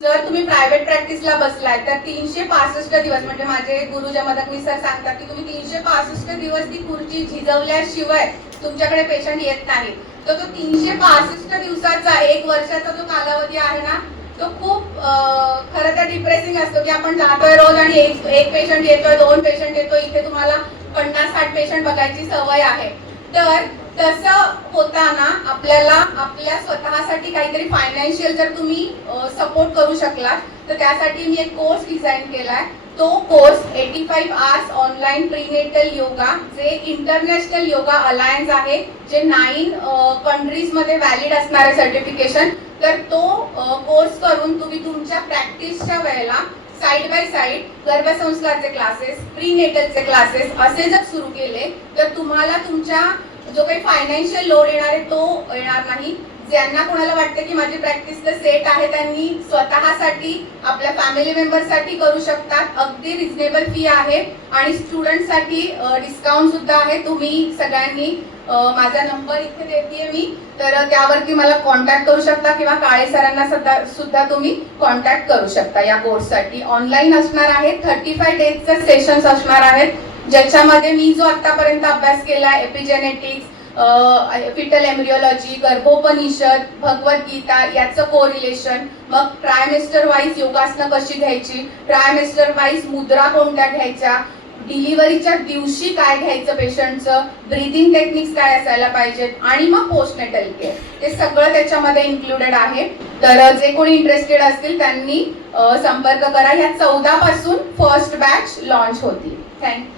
जर तुम्ही प्रायव्हेट प्रॅक्टिसला बसलाय तर 365 दिवस म्हणजे माझे गुरु मदकनी सर सांगतात की तुम्ही 365 दिवस ती खुर्ची झिजवल्याशिवाय तुमच्याकडे पेशंट येत नाही. तर तो 365 दिवसाचा 1 वर्षाचा जो कालावधी आहे ना तो खूप खरं तर डिप्रेसिंग असतो की आपण जातोय रोज आणि एक पेशंट येतोय, 2 पेशंट येतोय, इथे तुम्हाला 50-60 पेशंट बघायची सवय आहे. तर तसं होताना आपल्याला आपल्या स्वतःसाठी काहीतरी फायनान्शियल जर तुम्ही सपोर्ट करू शकलात तर त्यासाठी मी एक कोर्स डिझाईन केलाय. तो course 85 hours online prenatal yoga जे इंटरनॅशनल योगा अलायन्स आहे, जे 9 कंट्रीज मध्ये व्हॅलिड असणारे सर्टिफिकेशन. तर तो कोर्स करून तुम्ही तुमच्या प्रॅक्टिसच्या वेळेला साइड बाय साइड गर्भसंस्कारचे क्लासेस, प्रीनेटलचे क्लासेस असे जर सुरू केले तर तुम्हाला तुमच्या जो काही फायनान्शियल लोड येणार आहे तो येणार नाही. ज्यांना कोणाला वाटतं की माझी प्रॅक्टिस तर सेट आहे त्यांनी स्वतःसाठी आपल्या फॅमिली मेंबरसाठी करू शकतात. अगदी रिझनेबल फी आहे आणि स्टुडंटसाठी डिस्काउंट सुद्धा आहे. तुम्ही सगळ्यांनी माझा नंबर इथे देतेय मी, तर त्यावरती मला कॉन्टॅक्ट करू शकता किंवा काळे सरांना सुद्धा तुम्ही कॉन्टॅक्ट करू शकता. या कोर्ससाठी ऑनलाईन असणार आहे. 35 डेजचे सेशन्स असणार आहेत ज्याच्यामध्ये मी जो आतापर्यंत अभ्यास केला एपिजेनेटिक्स, फिटल एम्ब्रियोलॉजी, गर्भोपनिषद, भगवद्गीता याचं कोरिलेशन, मग ट्रायमेस्टर वाईज योगासनं कशी घ्यायची, ट्रायमेस्टर वाईज मुद्रा कोणत्या घ्यायच्या, डिलिव्हरीच्या दिवशी काय घ्यायचं पेशंटचं, ब्रीदिंग टेक्निक्स काय असायला पाहिजेत आणि मग पोस्टनेटल केअर, ते सगळं त्याच्यामध्ये इन्क्लुडेड आहे. तर जे कोणी इंटरेस्टेड असतील त्यांनी संपर्क करा. या 14 पासून फर्स्ट बॅच लॉन्च होती. थँक्यू.